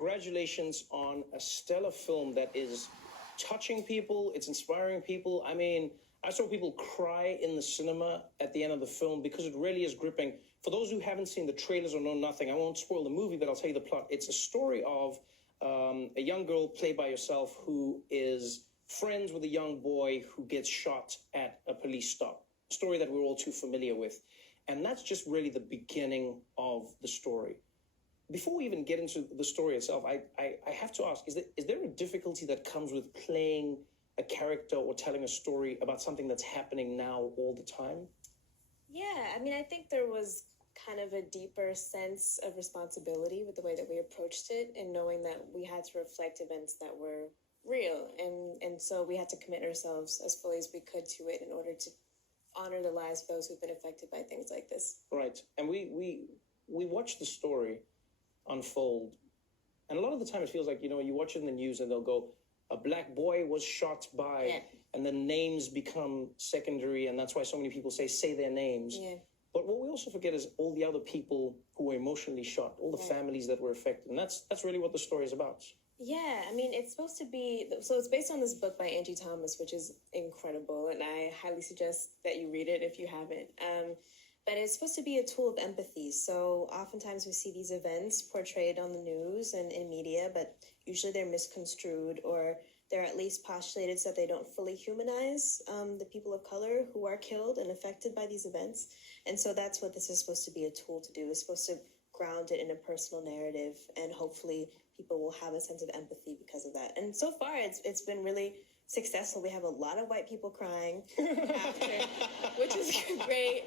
congratulations on a stellar film that is touching people, it's inspiring people. I mean, I saw people cry in the cinema at the end of the film because it really is gripping. For those who haven't seen the trailers or know nothing, I won't spoil the movie, but I'll tell you the plot. It's a story of a young girl played by yourself who is friends with a young boy who gets shot at a police stop. A story that we're all too familiar with. And that's just really the beginning of the story. Before we even get into the story itself, I have to ask, is there a difficulty that comes with playing a character or telling a story about something that's happening now all the time? Yeah, I mean, I think there was kind of a deeper sense of responsibility with the way that we approached it, and knowing that we had to reflect events that were real. And so we had to commit ourselves as fully as we could to it in order to honor the lives of those who've been affected by things like this. Right. And we watch the story unfold. And a lot of the time it feels like, you watch it in the news and they'll go, a black boy was shot by, and then names become secondary. And that's why so many people say their names. Yeah. But what we also forget is all the other people who were emotionally shot, all the families that were affected. And that's really what the story is about. Yeah, I mean, it's supposed to be, so it's based on this book by Angie Thomas, which is incredible, and I highly suggest that you read it if you haven't. But it's supposed to be a tool of empathy. So oftentimes we see these events portrayed on the news and in media, but usually they're misconstrued, or they're at least postulated so that they don't fully humanize the people of color who are killed and affected by these events. And so that's what this is supposed to be a tool to do. It's supposed to ground it in a personal narrative, and hopefully people will have a sense of empathy because of that. And so far, it's been really successful. We have a lot of white people crying after, which is great.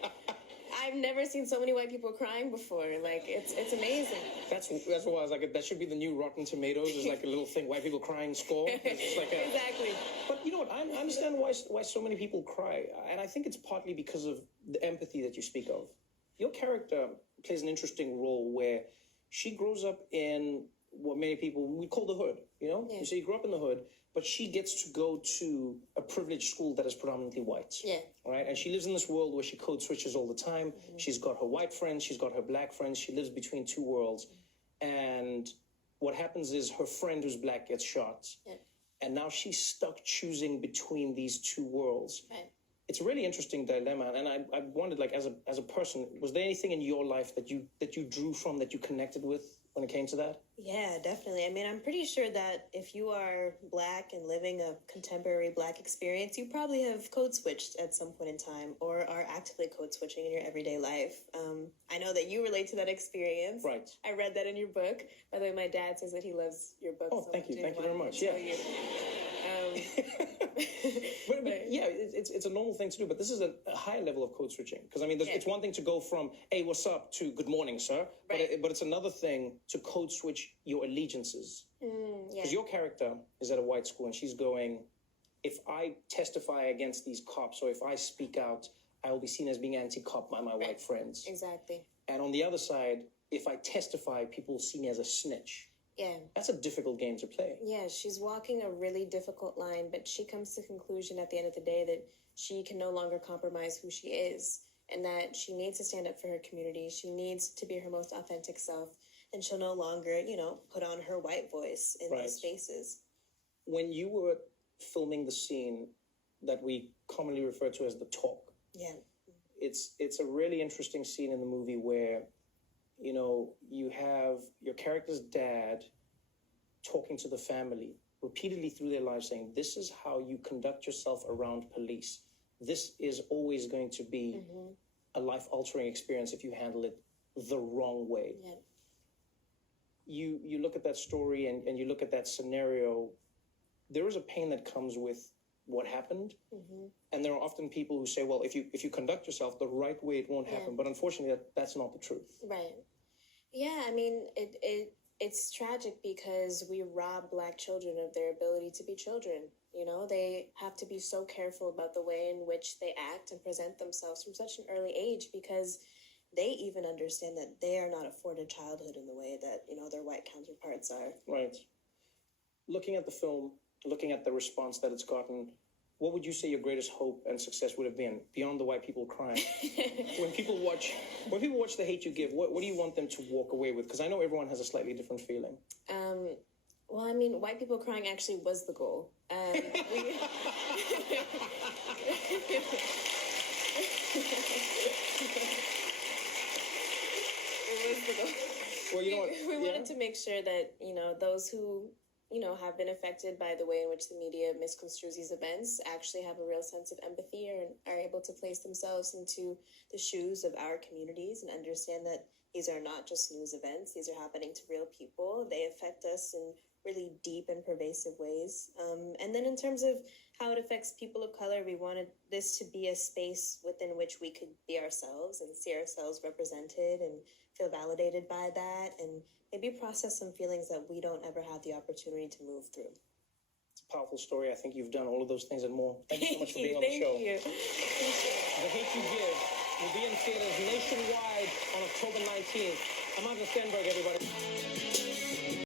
I've never seen so many white people crying before. Like, it's amazing. That's what I was like, that should be the new Rotten Tomatoes. Is like a little thing, white people crying score. It's like Exactly. But you know what? I understand why so many people cry. And I think it's partly because of the empathy that you speak of. Your character plays an interesting role where she grows up in what many people we call the hood, Yeah. So you grew up in the hood, but she gets to go to a privileged school that is predominantly white. Yeah. Right? And she lives in this world where she code switches all the time. Mm-hmm. She's got her white friends, she's got her black friends, she lives between two worlds. And what happens is her friend who's black gets shot. Yeah. And now she's stuck choosing between these two worlds. Right. It's a really interesting dilemma, and I wondered, like, as a person, was there anything in your life that you drew from, that you connected with when it came to that? Yeah, definitely. I mean, I'm pretty sure that if you are black and living a contemporary black experience, you probably have code switched at some point in time, or are actively code switching in your everyday life. I know that you relate to that experibut Right. I read that in your book. By the way, my dad says that he loves your book. Oh, so thank you very much. Yeah. But yeah, it's a normal thing to do, but this is a higher level of code switching. Because, I mean, it's one thing to go from, hey, what's up, to good morning, sir. Right. But it's another thing to code switch your allegiances. Because your character is at a white school, and she's going, if I testify against these cops, or if I speak out, I will be seen as being anti-cop by my white friends. Exactly. And on the other side, if I testify, people will see me as a snitch. Yeah. That's a difficult game to play. Yeah, she's walking a really difficult line, but she comes to the conclusion at the end of the day that she can no longer compromise who she is, and that she needs to stand up for her community. She needs to be her most authentic self, and she'll no longer, put on her white voice in these spaces. When you were filming the scene that we commonly refer to as the talk, it's a really interesting scene in the movie where you have your character's dad talking to the family repeatedly through their lives, saying, this is how you conduct yourself around police. This is always going to be a life-altering experience if you handle it the wrong way. Yeah. You look at that story and you look at that scenario, there is a pain that comes with what happened. And there are often people who say, well, if you conduct yourself the right way, it won't happen. But unfortunately, that's not the truth. Right. Yeah, I mean, it's tragic because we rob black children of their ability to be children. They have to be so careful about the way in which they act and present themselves from such an early age, because they even understand that they are not afforded childhood in the way that, their white counterparts are. Right. Looking at the film, looking at the response that it's gotten, what would you say your greatest hope and success would have been beyond the white people crying? when people watch The Hate You Give, what do you want them to walk away with? Because I know everyone has a slightly different feeling. Well, I mean, white people crying actually was the goal. It was the goal. Well, you know what? We wanted to make sure that, those who, have been affected by the way in which the media misconstrues these events actually have a real sense of empathy and are able to place themselves into the shoes of our communities and understand that these are not just news events. These are happening to real people. They affect us in really deep and pervasive ways. And then in terms of how it affects people of color, we wanted this to be a space within which we could be ourselves and see ourselves represented and feel validated by that, and maybe process some feelings that we don't ever have the opportunity to move through. It's a powerful story. I think you've done all of those things and more. Thank you so much for being on the show. Thank you. The Hate You Give will be in theaters nationwide on October 19th. Amandla Stenberg, everybody.